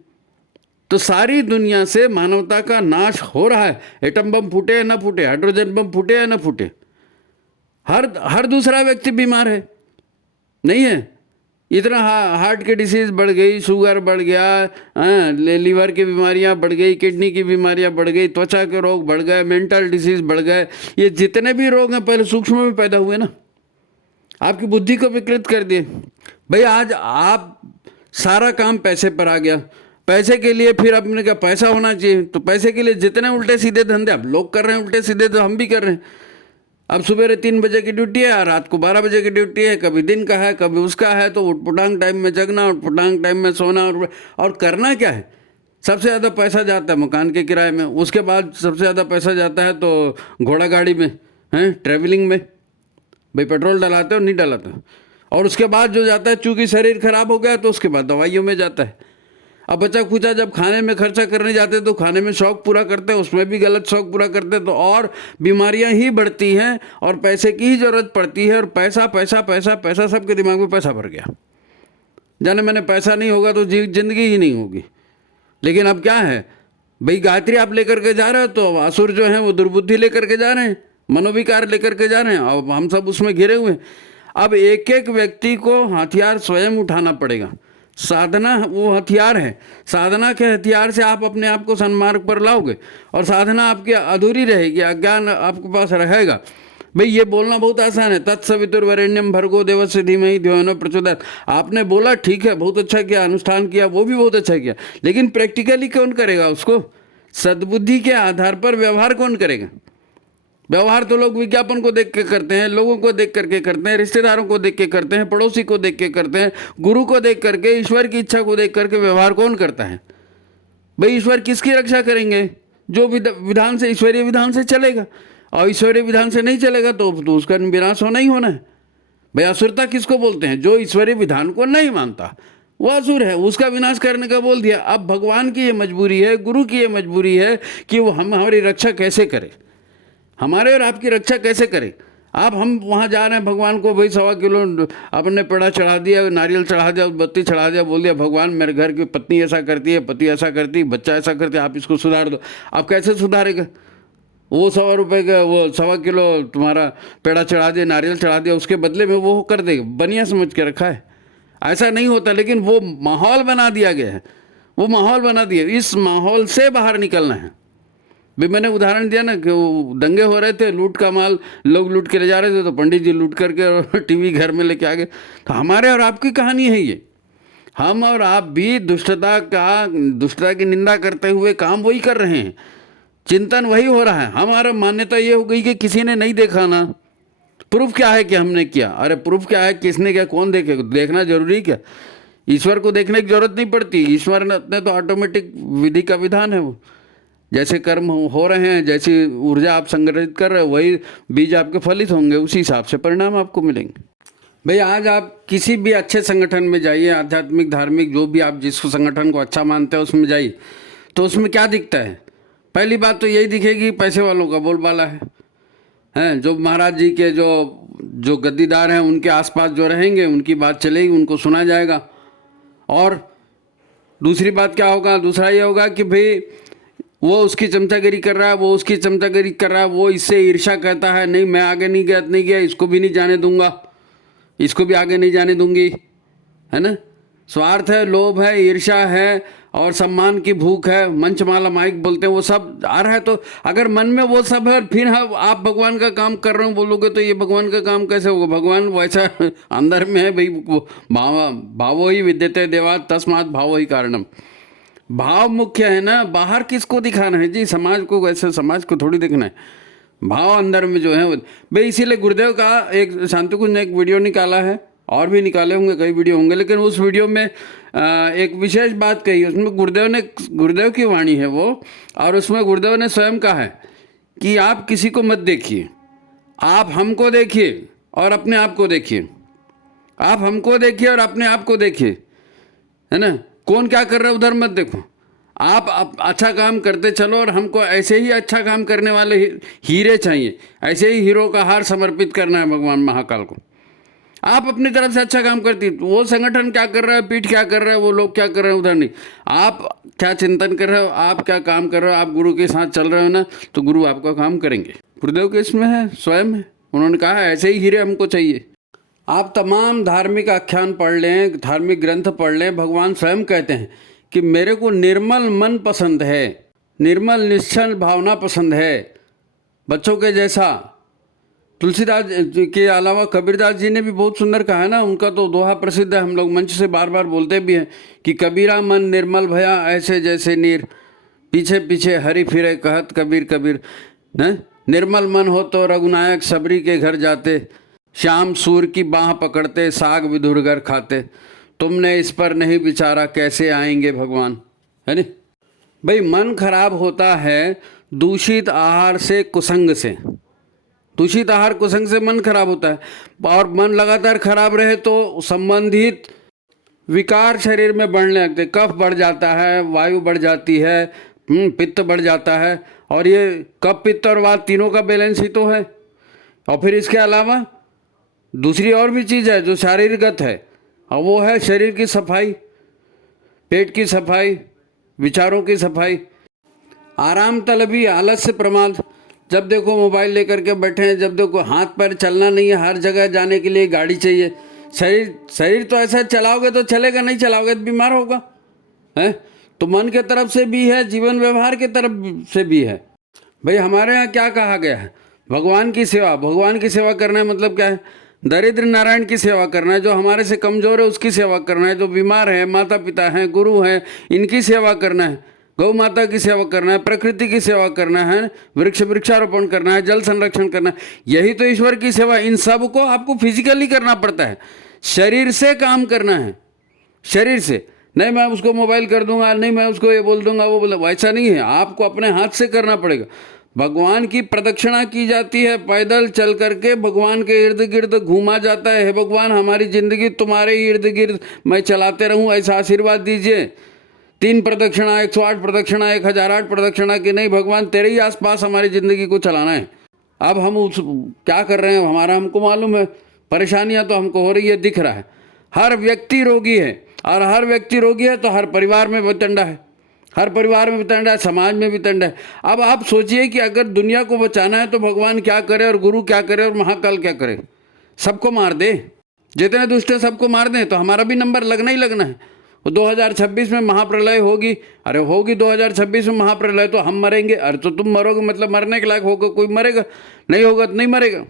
तो सारी दुनिया से मानवता का नाश हो रहा है। एटम बम फूटे या ना फूटे, हाइड्रोजन बम फूटे या ना फूटे, हर दूसरा व्यक्ति बीमार है, नहीं है? इतना हार्ट की डिसीज़ बढ़ गई, शुगर बढ़ गया, लीवर की बीमारियां बढ़ गई, किडनी की बीमारियां बढ़ गई, त्वचा के रोग बढ़ गए, मेंटल डिसीज़ बढ़ गए। ये जितने भी रोग हैं पहले सूक्ष्म में पैदा हुए ना, आपकी बुद्धि को विकृत कर दिए। भाई आज आप सारा काम पैसे पर आ गया, पैसे के लिए फिर आपने कहा पैसा होना चाहिए, तो पैसे के लिए जितने उल्टे सीधे धंधे अब लोग कर रहे हैं, उल्टे सीधे तो हम भी कर रहे हैं। अब सुबह 3 बजे की ड्यूटी है, रात को 12 बजे की ड्यूटी है, कभी दिन का है, कभी उसका है, तो उठपुटांग टाइम में जगना, उठपुटांग टाइम में सोना, और करना क्या है? सबसे ज़्यादा पैसा जाता है मकान के किराए में, उसके बाद सबसे ज़्यादा पैसा जाता है तो घोड़ा गाड़ी में, हैं, ट्रैवलिंग में। भाई पेट्रोल डलाते हो नहीं डलाते? और उसके बाद जो जाता है, चूँकि शरीर खराब हो गया तो उसके बाद दवाइयों में जाता है। अब बचा खुचा जब खाने में खर्चा करने जाते तो खाने में शौक पूरा करते हैं, उसमें भी गलत शौक पूरा करते, तो और बीमारियां ही बढ़ती हैं, और पैसे की ही ज़रूरत पड़ती है। और पैसा पैसा पैसा पैसा, सबके दिमाग में पैसा भर गया। जाने मैंने पैसा नहीं होगा तो जिंदगी ही नहीं होगी। लेकिन अब क्या है भाई, गायत्री आप लेकर के जा रहे हो तो असुर जो हैं वो दुर्बुद्धि लेकर के जा रहे हैं, मनोविकार लेकर के जा रहे हैं, और हम सब उसमें घिरे हुए हैं। अब एक एक व्यक्ति को हथियार स्वयं उठाना पड़ेगा। साधना वो हथियार है, साधना के हथियार से आप अपने आप को सन्मार्ग पर लाओगे, और साधना आपकी अधूरी रहेगी, अज्ञान आपके पास रहेगा। भाई ये बोलना बहुत आसान है, तत्सवितुर्वरेण्यम भर्गो देवस्य धीमहि धियो न प्रचोदयात्। आपने बोला ठीक है, बहुत अच्छा किया, अनुष्ठान किया, वो भी बहुत अच्छा किया, लेकिन प्रैक्टिकली कौन करेगा उसको? सद्बुद्धि के आधार पर व्यवहार कौन करेगा? व्यवहार तो लोग विज्ञापन को देख के करते हैं, लोगों को देख करके करते हैं, रिश्तेदारों को देख के करते हैं, पड़ोसी को देख के करते हैं, गुरु को देख करके, ईश्वर की इच्छा को देख करके व्यवहार कौन करता है? भाई ईश्वर किसकी रक्षा करेंगे? जो विधान से, ईश्वरीय विधान से चलेगा, और ईश्वरीय विधान से नहीं चलेगा तो उसका विनाश होना ही होना है। भाई असुरता किसको बोलते हैं? जो ईश्वरीय विधान को नहीं मानता वो असुर है, उसका विनाश करने का बोल दिया। अब भगवान की ये मजबूरी है, गुरु की ये मजबूरी है कि वो हमारी रक्षा कैसे करे, हमारे और आपकी रक्षा कैसे करें। आप हम वहाँ जा रहे हैं, भगवान को भाई 1.25 किलो अपने पेड़ा चढ़ा दिया, नारियल चढ़ा दिया, बत्ती चढ़ा दिया, बोल दिया भगवान मेरे घर की पत्नी ऐसा करती है, पति ऐसा करती है, बच्चा ऐसा करते है, आप इसको सुधार दो। आप कैसे सुधारेगा? वो 100 रुपये का वो 1.25 किलो तुम्हारा पेड़ा चढ़ा दिया, नारियल चढ़ा दिया, उसके बदले में वो कर देगा, बनिया समझ के रखा है। ऐसा नहीं होता, लेकिन वो माहौल बना दिया गया है, वो माहौल बना दिया। इस माहौल से बाहर निकलना है। भी मैंने उदाहरण दिया ना कि वो दंगे हो रहे थे, लूट का माल लोग लूट के ले जा रहे थे, तो पंडित जी लूट करके और टीवी घर में लेके आ गए। तो हमारे और आपकी कहानी है ये। हम और आप भी दुष्टता की निंदा करते हुए काम वही कर रहे हैं। चिंतन वही हो रहा है। हमारा मान्यता ये हो गई कि किसी ने नहीं देखा ना, प्रूफ क्या है कि हमने किया। अरे प्रूफ क्या है, किसने क्या, कौन देखे, देखना जरूरी क्या? ईश्वर को देखने की जरूरत नहीं पड़ती। ईश्वर ने तो ऑटोमेटिक विधि का विधान है वो। जैसे कर्म हो रहे हैं, जैसी ऊर्जा आप संग्रहित कर रहे हो, वही बीज आपके फलित होंगे, उसी हिसाब से परिणाम आपको मिलेंगे। भाई आज आप किसी भी अच्छे संगठन में जाइए, आध्यात्मिक धार्मिक जो भी आप जिस संगठन को अच्छा मानते हैं उसमें जाइए, तो उसमें क्या दिखता है? पहली बात तो यही दिखेगी, पैसे वालों का बोलबाला है। जो महाराज जी के जो गद्दीदार हैं उनके आसपास जो रहेंगे उनकी बात चलेगी, उनको सुना जाएगा। और दूसरी बात क्या होगा? दूसरा ये होगा कि भाई वो उसकी चमचागिरी कर रहा है, वो उसकी चमचागिरी कर रहा है, वो इससे ईर्ष्या कहता है, नहीं मैं आगे नहीं गया, इसको भी नहीं जाने दूंगा, इसको भी आगे नहीं जाने दूंगी, है ना। स्वार्थ है, लोभ है, ईर्ष्या है और सम्मान की भूख है, मंचमाला माइक बोलते हैं, वो सब आ रहा है। तो अगर मन में वो सब है, फिर आप भगवान का काम कर रहे हो बोलोगे तो ये भगवान का काम कैसे होगा? भगवान वैसा अंदर में है भाई, भावो ही विद्यते देवा तस्मात् भावो ही कारणम। भाव मुख्य है ना, बाहर किसको दिखाना है जी? समाज को, वैसे समाज को थोड़ी देखना है, भाव अंदर में जो है भाई। इसीलिए गुरुदेव का एक शांति कुंज ने एक वीडियो निकाला है, और भी निकाले होंगे, कई वीडियो होंगे, लेकिन उस वीडियो में एक विशेष बात कही। उसमें गुरुदेव की वाणी है वो, और उसमें गुरुदेव ने स्वयं कहा है कि आप किसी को मत देखिए, आप हमको देखिए और अपने आप को देखिए। आप हमको देखिए और अपने आप को देखिए, है ना। कौन क्या कर रहा है उधर मत देखो, आप अच्छा काम करते चलो, और हमको ऐसे ही अच्छा काम करने वाले हीरे चाहिए, ऐसे ही हीरो का हार समर्पित करना है भगवान महाकाल को। आप अपनी तरफ से अच्छा काम करती, वो संगठन क्या कर रहा है, पीठ क्या कर रहा है, वो लोग क्या कर रहे हैं, उधर नहीं। आप क्या चिंतन कर रहे हो, आप क्या काम कर रहे हो, आप गुरु के साथ चल रहे हो ना, तो गुरु आपका काम करेंगे। गुरुदेव के इसमें है, स्वयं है, उन्होंने कहा है ऐसे ही हीरे हमको चाहिए। आप तमाम धार्मिक आख्यान पढ़ लें, धार्मिक ग्रंथ पढ़ लें, भगवान स्वयं कहते हैं कि मेरे को निर्मल मन पसंद है, निर्मल निश्चल भावना पसंद है, बच्चों के जैसा। तुलसीदास के अलावा कबीरदास जी ने भी बहुत सुंदर कहा है ना, उनका तो दोहा प्रसिद्ध है, हम लोग मंच से बार बार बोलते भी हैं कि कबीरा मन निर्मल भया ऐसे जैसे नीर, पीछे पीछे हरि फिरे कहत कबीर कबीर। न निर्मल मन हो तो रघुनायक सबरी के घर जाते, श्याम सूर की बाह पकड़ते साग विधुरगर खाते, तुमने इस पर नहीं विचारा कैसे आएंगे भगवान, है ना। भाई मन खराब होता है दूषित आहार से, कुसंग से। दूषित आहार कुसंग से मन खराब होता है, और मन लगातार खराब रहे तो संबंधित विकार शरीर में बढ़ने लगते, कफ बढ़ जाता है, वायु बढ़ जाती है, पित्त बढ़ जाता है, और ये कफ पित्त और वात तीनों का बैलेंस ही तो है। और फिर इसके अलावा दूसरी और भी चीज़ है जो शारीरगत है, और वो है शरीर की सफाई, पेट की सफाई, विचारों की सफाई। आराम तलबी, आलस्य प्रमाद, जब देखो मोबाइल लेकर के बैठे हैं, जब देखो हाथ पैर चलना नहीं है, हर जगह जाने के लिए गाड़ी चाहिए। शरीर तो ऐसा चलाओगे तो चलेगा, नहीं चलाओगे तो बीमार होगा, है। तो मन के तरफ से भी है, जीवन व्यवहार के तरफ से भी है। भाई हमारे यहाँ क्या कहा गया है? भगवान की सेवा। भगवान की सेवा करना है मतलब क्या है? दरिद्र नारायण की सेवा करना है, जो हमारे से कमज़ोर है उसकी सेवा करना है, जो बीमार है, माता पिता हैं, गुरु हैं, इनकी सेवा करना है, गौ माता की सेवा करना है, प्रकृति की सेवा करना है, वृक्षारोपण करना है, जल संरक्षण करना है। यही तो ईश्वर की सेवा। इन सब को आपको फिजिकली करना पड़ता है, शरीर से काम करना है, शरीर से। नहीं मैं उसको मोबाइल कर दूंगा, नहीं मैं उसको ये बोल दूंगा, वो बोल, वैसा नहीं है, आपको अपने हाथ से करना पड़ेगा। भगवान की प्रदक्षिणा की जाती है, पैदल चल करके भगवान के इर्द गिर्द घूमा जाता है। हे भगवान हमारी ज़िंदगी तुम्हारे इर्द गिर्द मैं चलाते रहूं, ऐसा आशीर्वाद दीजिए। 3 प्रदक्षिणा, 108 प्रदक्षिणा, 1008 प्रदक्षिणा की नहीं, भगवान तेरे ही आसपास हमारी ज़िंदगी को चलाना है। अब हम उस क्या कर रहे हैं हमारा हमको मालूम है, परेशानियां तो हमको हो रही है, दिख रहा है। हर व्यक्ति रोगी है, और हर व्यक्ति रोगी है तो हर परिवार में वितंडा है, हर परिवार में वितंडा है, समाज में वितंडा है। अब आप सोचिए कि अगर दुनिया को बचाना है तो भगवान क्या करे, और गुरु क्या करे, और महाकाल क्या करे? सबको मार दे, जितने दुष्ट है सबको मार दें, तो हमारा भी नंबर लगना ही लगना है। 2026 में महाप्रलय होगी, अरे होगी 2026 में महाप्रलय, तो हम मरेंगे। अरे तो तुम मरोगे मतलब मरने के लायक होगा, कोई मरेगा? नहीं होगा तो नहीं मरेगा।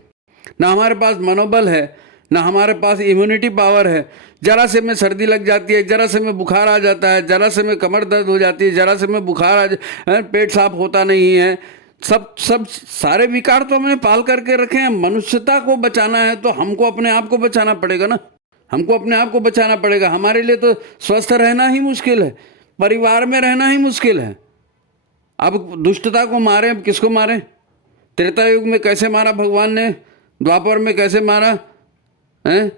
ना हमारे पास मनोबल है, ना हमारे पास इम्यूनिटी पावर है। जरा से में सर्दी लग जाती है, जरा से में बुखार आ जाता है, जरा से में कमर दर्द हो जाती है, जरा से में बुखार पेट साफ होता नहीं है। सब सब सारे विकार तो हमने पाल करके रखे हैं। मनुष्यता को बचाना है तो हमको अपने आप को बचाना पड़ेगा ना, हमको अपने आप को बचाना पड़ेगा। हमारे लिए तो स्वस्थ रहना ही मुश्किल है, परिवार में रहना ही मुश्किल है। अब दुष्टता को मारें, अब किसको मारें? त्रेता युग में कैसे मारा भगवान ने, द्वापर में कैसे मारा है?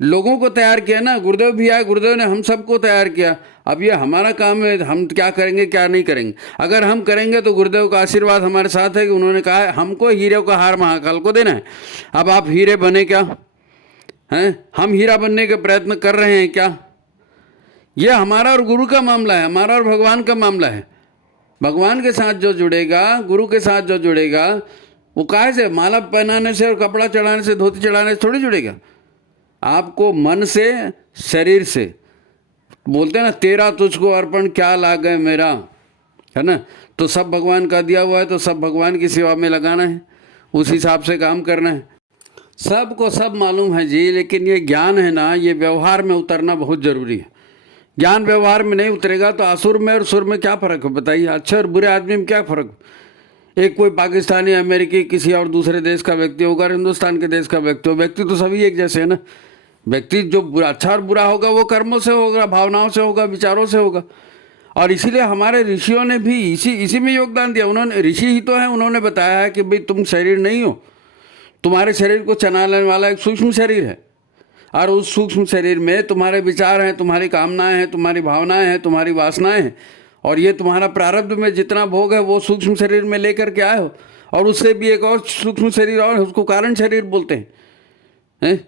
लोगों को तैयार किया ना, गुरुदेव भी आए, गुरुदेव ने हम सबको तैयार किया। अब ये हमारा काम है, हम क्या करेंगे क्या नहीं करेंगे। अगर हम करेंगे तो गुरुदेव का आशीर्वाद हमारे साथ है कि उन्होंने कहा है हमको हीरे का हार महाकाल को देना है। अब आप हीरे बने क्या हैं? हम हीरा बनने के प्रयत्न कर रहे हैं क्या? ये हमारा और गुरु का मामला है, हमारा और भगवान का मामला है। भगवान के साथ जो जुड़ेगा, गुरु के साथ जो जुड़ेगा, वो काहे से माला पहनाने से और कपड़ा चढ़ाने से, धोती चढ़ाने से थोड़ी जुड़ेगा। आपको मन से, शरीर से, बोलते हैं ना तेरा तुझको अर्पण क्या लागे मेरा, है ना। तो सब भगवान का दिया हुआ है, तो सब भगवान की सेवा में लगाना है, उस हिसाब से काम करना है। सबको सब मालूम है जी, लेकिन ये ज्ञान है ना, ये व्यवहार में उतरना बहुत ज़रूरी है। ज्ञान व्यवहार में नहीं उतरेगा तो असुर में और सुर में क्या फ़र्क है बताइए? अच्छे और बुरे आदमी में क्या फ़र्क? एक कोई पाकिस्तानी, अमेरिकी, किसी और दूसरे देश का व्यक्ति होगा, हिंदुस्तान के देश का व्यक्ति हो, व्यक्ति तो सभी एक जैसे है ना। व्यक्ति जो बुरा, अच्छा और बुरा होगा वो कर्मों से होगा, भावनाओं से होगा, विचारों से होगा। और इसीलिए हमारे ऋषियों ने भी इसी में योगदान दिया। उन्होंने, ऋषि ही तो हैं, उन्होंने बताया है कि भाई तुम शरीर नहीं हो, तुम्हारे शरीर को चलाने वाला एक सूक्ष्म शरीर है, और उस सूक्ष्म शरीर में तुम्हारे विचार हैं, तुम्हारी कामनाएं हैं, तुम्हारी भावनाएं हैं, तुम्हारी वासनाएं हैं, और ये तुम्हारा प्रारब्ध में जितना भोग है वो सूक्ष्म शरीर में लेकर के आए हो। और उससे भी एक और सूक्ष्म शरीर और, उसको कारण शरीर बोलते हैं।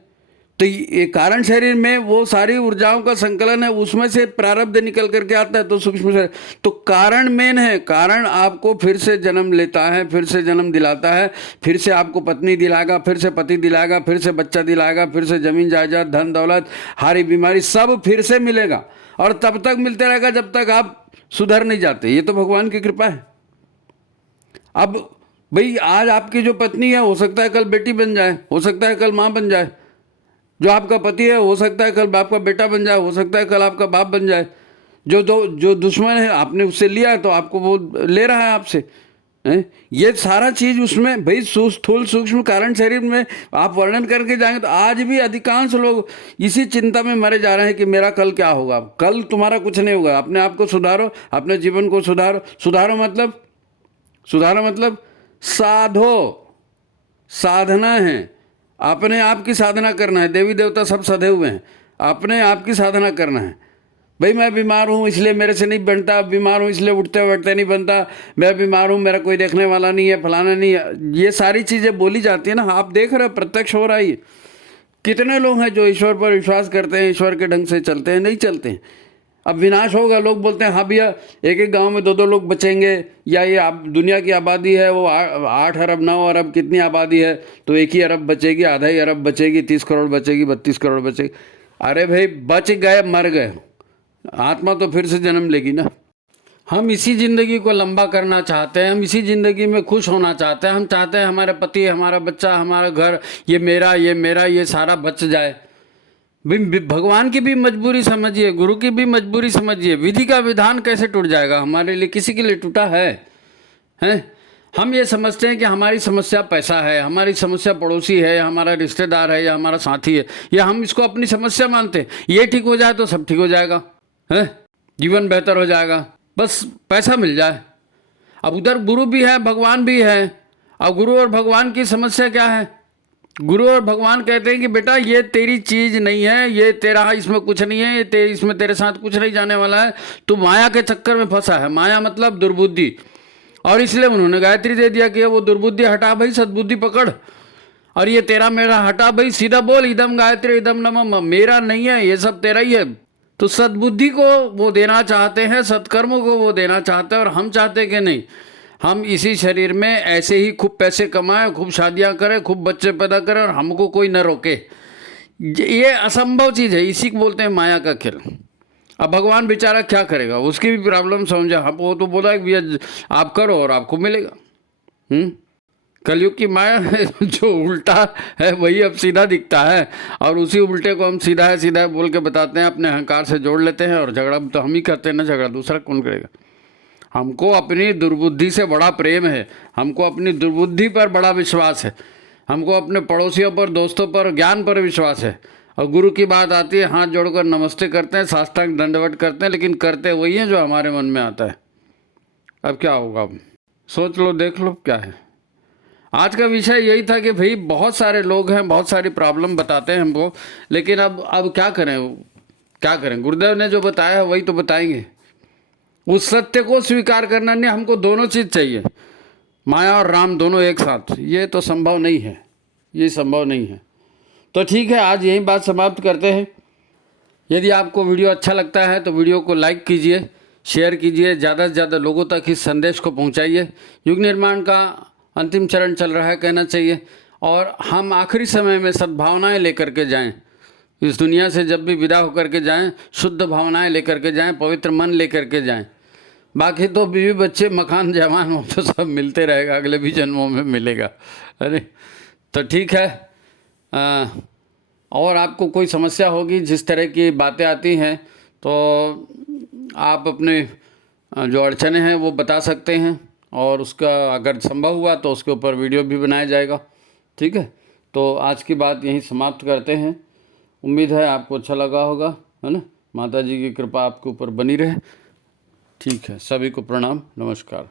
तो ये कारण शरीर में वो सारी ऊर्जाओं का संकलन है, उसमें से प्रारब्ध निकल करके आता है, तो सूक्ष्म शरीर। तो कारण मेन है, कारण आपको फिर से जन्म लेता है, फिर से जन्म दिलाता है, फिर से आपको पत्नी दिलाएगा, फिर से पति दिलाएगा, फिर से बच्चा दिलाएगा, फिर से जमीन जायदाद, धन दौलत, हारी बीमारी सब फिर से मिलेगा। और तब तक मिलते रहेगा जब तक आप सुधर नहीं जाते। ये तो भगवान की कृपा है। अब भाई आज आपकी जो पत्नी है, हो सकता है कल बेटी बन जाए, हो सकता है कल माँ बन जाए। जो आपका पति है, हो सकता है कल आपका बेटा बन जाए, हो सकता है कल आपका बाप बन जाए। जो दुश्मन है, आपने उससे लिया तो आपको वो ले रहा है आपसे। ये सारा चीज उसमें भाई स्थूल सूक्ष्म कारण शरीर में आप वर्णन करके जाएंगे तो आज भी अधिकांश लोग इसी चिंता में मरे जा रहे हैं कि मेरा कल क्या होगा। कल तुम्हारा कुछ नहीं होगा। अपने आप को सुधारो, अपने जीवन को सुधारो। सुधारो मतलब साधो, साधना है, अपने आप की साधना करना है। देवी देवता सब सधे हुए हैं, अपने आप की साधना करना है। भाई मैं बीमार हूँ इसलिए मेरे से नहीं बनता, बीमार हूँ इसलिए उठते बैठते नहीं बनता, मैं बीमार हूँ मेरा कोई देखने वाला नहीं है, फलाना नहीं है, ये सारी चीज़ें बोली जाती है ना। आप देख रहे हो, प्रत्यक्ष हो रहा है। कितने लोग हैं जो ईश्वर पर विश्वास करते हैं, ईश्वर के ढंग से चलते हैं? नहीं चलते हैं। अब विनाश होगा, लोग बोलते हैं हाँ भैया एक एक गांव में दो लोग बचेंगे, या ये दुनिया की आबादी है वो 8 अरब 9 अरब कितनी आबादी है, तो 1 ही अरब बचेगी, आधा ही अरब बचेगी, 30 करोड़ बचेगी, 32 करोड़ बचेगी। अरे भाई बच गए, मर गए, आत्मा तो फिर से जन्म लेगी ना। हम इसी ज़िंदगी को लंबा करना चाहते हैं, हम इसी ज़िंदगी में खुश होना चाहते हैं। हम चाहते हैं हमारे पति, हमारा बच्चा, हमारा घर, ये मेरा ये सारा बच जाए। भगवान की भी मजबूरी समझिए, गुरु की भी मजबूरी समझिए। विधि का विधान कैसे टूट जाएगा? हमारे लिए किसी के लिए टूटा है? हम ये समझते हैं कि हमारी समस्या पैसा है, हमारी समस्या पड़ोसी है, हमारा रिश्तेदार है, या हमारा साथी है, या हम इसको अपनी समस्या मानते हैं। ये ठीक हो जाए तो सब ठीक हो जाएगा, है जीवन बेहतर हो जाएगा, बस पैसा मिल जाए। अब उधर गुरु भी है, भगवान भी है। अब गुरु और भगवान की समस्या क्या है? गुरु और भगवान कहते हैं कि बेटा ये तेरी चीज़ नहीं है, ये तेरा, इसमें कुछ नहीं है, ये इसमें तेरे साथ कुछ नहीं जाने वाला है, तू माया के चक्कर में फंसा है। माया मतलब दुर्बुद्धि, और इसलिए उन्होंने गायत्री दे दिया कि वो दुर्बुद्धि हटा भाई, सद्बुद्धि पकड़, और ये तेरा मेरा हटा भाई, सीधा बोल इदम गायत्री इदम नमः, मेरा नहीं है, ये सब तेरा ही है। तो सद्बुद्धि को वो देना चाहते हैं, सत्कर्मों को वो देना चाहते हैं, और हम चाहते कि नहीं, हम इसी शरीर में ऐसे ही खूब पैसे कमाएं, खूब शादियां करें, खूब बच्चे पैदा करें, और हमको कोई न रोके। ये असंभव चीज़ है, इसी को बोलते हैं माया का खेल। अब भगवान बेचारा क्या करेगा, उसकी भी प्रॉब्लम समझा। हम वो तो बोला कि भैया आप करो और आपको मिलेगा। कलयुग की माया है, जो उल्टा है वही अब सीधा दिखता है, और उसी उल्टे को हम सीधा है बोल के बताते हैं, अपने अहंकार से जोड़ लेते हैं, और झगड़ा तो हम ही करते हैं ना, झगड़ा दूसरा कौन करेगा। हमको अपनी दुर्बुद्धि से बड़ा प्रेम है, हमको अपनी दुर्बुद्धि पर बड़ा विश्वास है, हमको अपने पड़ोसियों पर, दोस्तों पर, ज्ञान पर विश्वास है। और गुरु की बात आती है, हाथ जोड़कर नमस्ते करते हैं, साष्टांग दंडवत करते हैं, लेकिन करते वही हैं जो हमारे मन में आता है। अब क्या होगा, अब सोच लो, देख लो क्या है। आज का विषय यही था कि भाई बहुत सारे लोग हैं, बहुत सारी प्रॉब्लम बताते हैं हमको, लेकिन अब क्या करें, गुरुदेव ने जो बताया है वही तो बताएंगे। उस सत्य को स्वीकार करना नहीं, हमको दोनों चीज़ चाहिए, माया और राम दोनों एक साथ, ये तो संभव नहीं है, ये संभव नहीं है। तो ठीक है, आज यही बात समाप्त करते हैं। यदि आपको वीडियो अच्छा लगता है तो वीडियो को लाइक कीजिए, शेयर कीजिए, ज़्यादा से ज़्यादा लोगों तक इस संदेश को पहुंचाइए। युग निर्माण का अंतिम चरण चल रहा है कहना चाहिए, और हम आखिरी समय में सद्भावनाएं लेकर के जाएं, इस दुनिया से जब भी विदा होकर के जाएं, शुद्ध भावनाएं लेकर के जाएं, पवित्र मन लेकर के जाएं। बाकी तो बीवी बच्चे मकान जवान हो तो सब मिलते रहेगा, अगले भी जन्मों में मिलेगा। अरे तो ठीक है। और आपको कोई समस्या होगी, जिस तरह की बातें आती हैं, तो आप अपने जो अड़चने हैं वो बता सकते हैं, और उसका अगर संभव हुआ तो उसके ऊपर वीडियो भी बनाया जाएगा। ठीक है, तो आज की बात यहीं समाप्त करते हैं। उम्मीद है आपको अच्छा लगा होगा, है ना। माता जी की कृपा आपके ऊपर बनी रहे। ठीक है, सभी को प्रणाम, नमस्कार।